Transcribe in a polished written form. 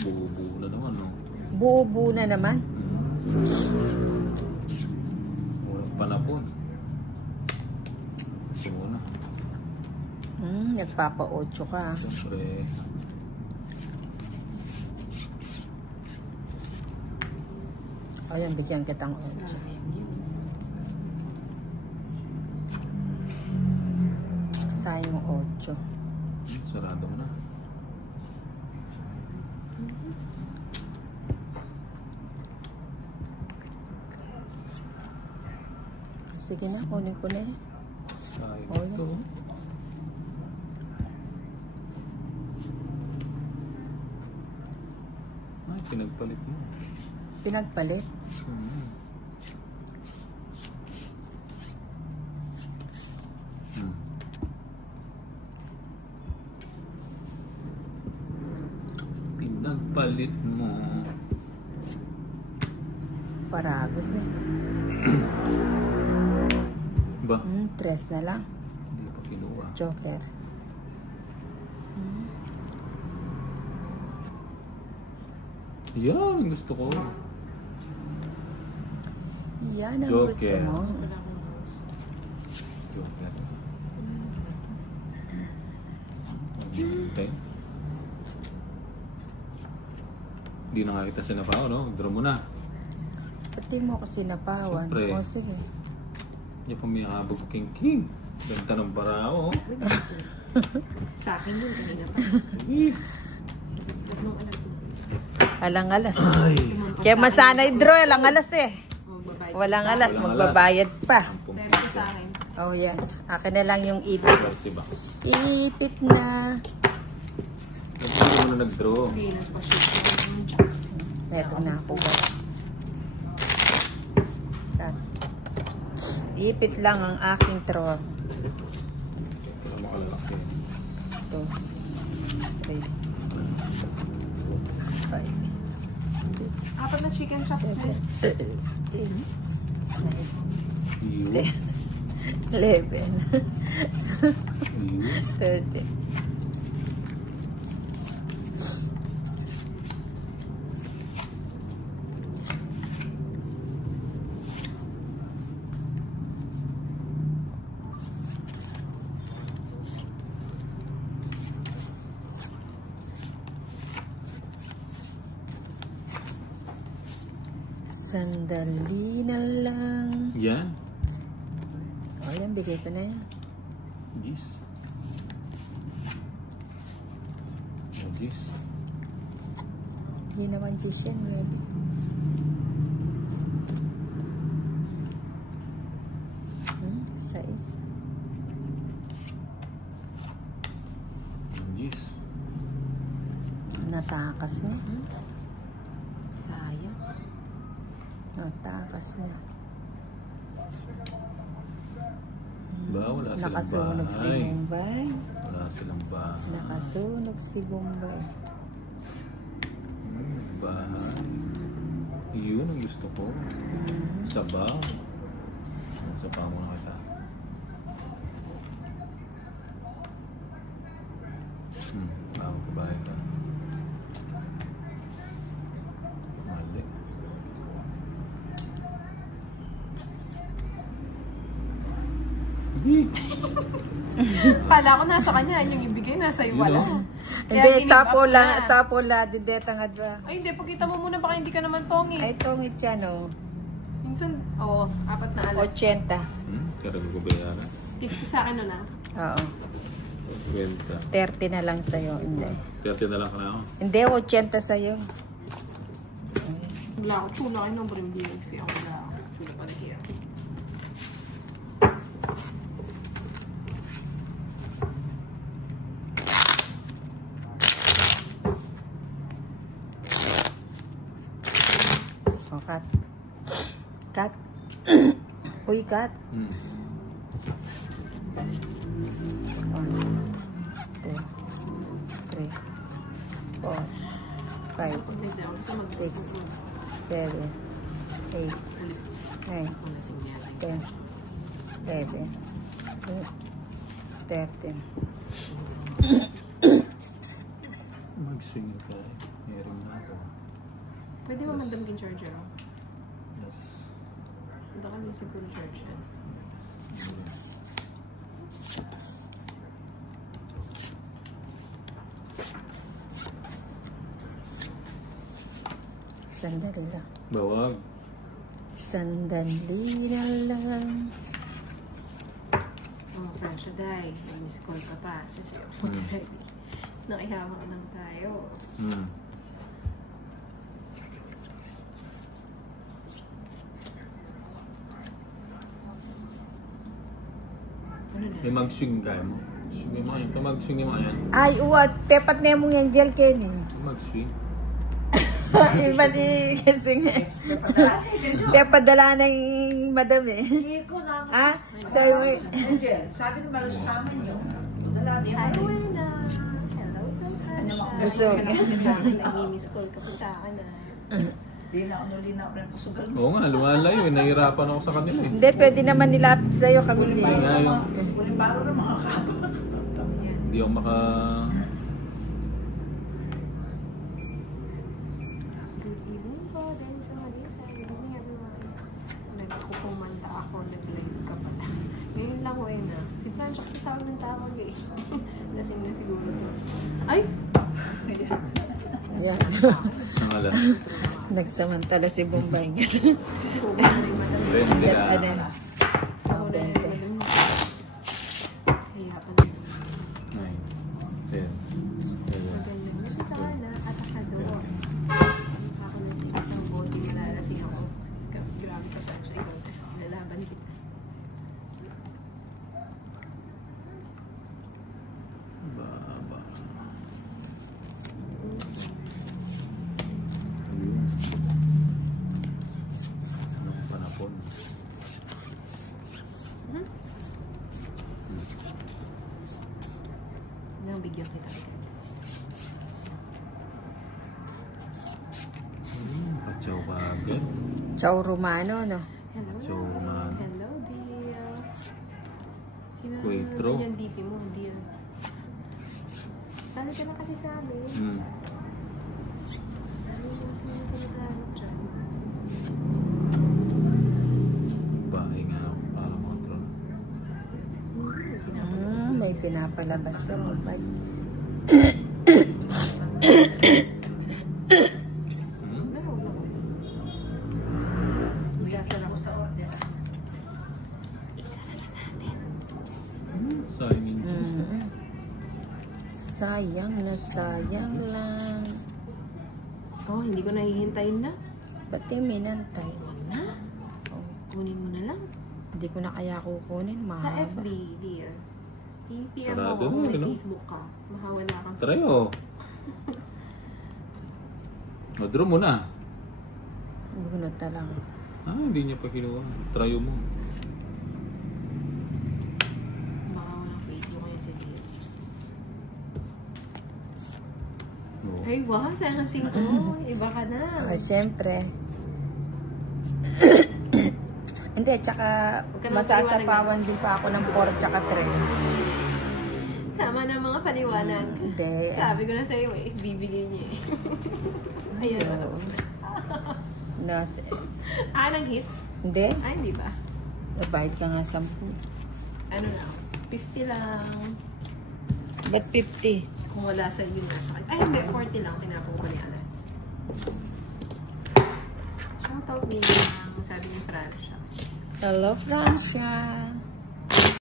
Buo-buo na naman, no? Buo-buo na naman. Walang panapon. Gusto na. Nagpapa-8 ka. Siyempre. Ayan, bigyan kitang 8. Sayang 8. Sarado mo na. Sige na, kunin ko na eh. Sayang ito. Ay, pinagpalit mo. Pinagpalit? Pinagpalit mo. Paragos na eh. Ba? 3 na lang. Hindi pa kinuha. Joker. Yan, gusto ko. Yan ang Joker. gusto mo. Joker. Okay. Hindi na nga kita sinapaw, no? Draw mo na. Pati mo kasi napawan. Siyempre. O sige. Hindi pa may habog king-king. Ganda ng parao. Sa akin yun, kanina pa. Alang-alas. Ay. Kaya masanay draw, alang-alas eh. Walang alas, Walang magbabayad pa. Pero sa akin. Oh, yan. Akin na lang yung ipit. Si Bax. Ipit na. Hindi mo na nag-draw. Venus pa siya. Meto na ako ba? Ipit lang ang aking draw. Pero makalalaki. 2, 3, 5, 6, Apat na chicken chops na. 7, 8, 9, Iyo. 11, Iyo. 13. Sandali na lang. Yan. O yan, bigay ko na yan. Gis. Oh, gis. Hindi naman gis yan, baby. Sais. Gis. Natakas na. Sayang. Natakas na. Ba, wala silang Nakasunog si bahay. Bombay. Wala silang bahay. Nakasunog si Bombay. Bahay. Yun ang gusto ko. Sabaw. Sabaw mo na kita. Bago ka bahay ka. Mali. Kala ko nasa kanya, yung ibigay nasa iyo wala. Hindi, sapola, dideta nga ba? Ay, hindi. Pagkita mo muna, baka hindi ka naman tongi. Ay, tongit yan, oh. Minsan, oo, 4 na alas. 80. Karag ko bayaran. 50 sa akin na na. Oo. 20. 30 na lang sa'yo. Hindi. 30 na lang ka na ako. Hindi, 80 sa'yo. Wala ako. Chula kayo ng brimbig. Siya ako wala ako. Chula pala here. Oh, cut. Cut. Uy, cut. 1, 2, 3, 4, 5, 6, 7, 8, 9, 10, 11, 12, 13. Mag-swing ka eh. Meron na ako. Pwede mo mandamgin charger, oh. Yes. Punta ka niya siguro charge yan. Sandali lang. Bawag. Sandali na lang. Oh, French Day. May-miss call ka pa. Kasi nakihamak lang tayo. Ano na? Eh, mag-swing kaya mo. Swing mo yan. Ito mag-swing mo yan. Ay, uwat. Tepat na yung yan, Jel Kenny. Mag-swing. Iba di kasi nga. Kaya padala na yung madam eh. Ah? Sabi mo Sabi ng malos namin yun. Dala niya. Hi, Wena. Hello, Tasha. Busog. Nag-miss call ka. Punta ka na. Linaw na rin pasugal mo. Oo nga, lumalayo eh. Nahirapan ako sa kanila eh. Hindi, pwede naman nilapit sa'yo kami din. Kuling baro ng mga kabo. Yan. Hindi ako maka... Good evening po. Dahil siya mali sa good evening everyone. Nagkukumanda ako. Nag-live ka pala. Ngayon lang, Wena. Si Francia, tawag ng tawag eh. Lasing na siguro to. Ay! Yan. Isang alas. Nagsamantala si Bombay. Tubig na yung madami. Hindi na. Ano? Ako na yung madami. Kaya pa na. 9, 10, 11. Magandang nagkakala at akador. Ako na siya isang bote malalasing ako. Grabe ka pa siya. Ikaw, nalaban kita. Baba. Anong panapon? Nang bigyan kita. Pachaw ka agad. Chow Romano, no? Hello. So, man. Hello, dear. Sino Quattro. naman yung DP mo, dear? Sali ka na kasi sa amin. Ano yung sino ka naglalak dyan? Bahay nga ako para control. May pinapalabas na Bombay. Meron ako. Isasara ko sa order. Isara na natin. Sayang yung Sayang na sayang lang. Oh, hindi ko nahihintayin na. Ba't yung minantay? Huwag na. Oh, Kunin mo na lang. hindi ko na kaya kukunin. Sa Mahaba. FB, dear. I-PM mo Sarado ako kung na, may no? Facebook ka. Mahawala kang Try Facebook. o. Draw mo na. Bunot na lang. Ah, hindi niya pa kinuha. Try mo. Baka walang Facebook ngayon si dear. Oo. Ay, wow. Sayang ang 5. Iba ka na. Ah, syempre. Hindi, tsaka Huwag ka na masasapawan din pa ako ng 4 tsaka 3. Tama na mga paliwanag. Hindi. Sabi ko na sa'yo eh. Bibigay niya eh. Ayun. No, Ng hits? hindi. Ay, hindi ba? Nabayad ka nga 10. Ano lang? 50 lang. Ba't 50? Kung wala sa yun nasa akin. Ay, hindi. 40 lang. Tinapong ko ni Alas. Shoutout din lang. Sabi ni Francia. Hello, Francia.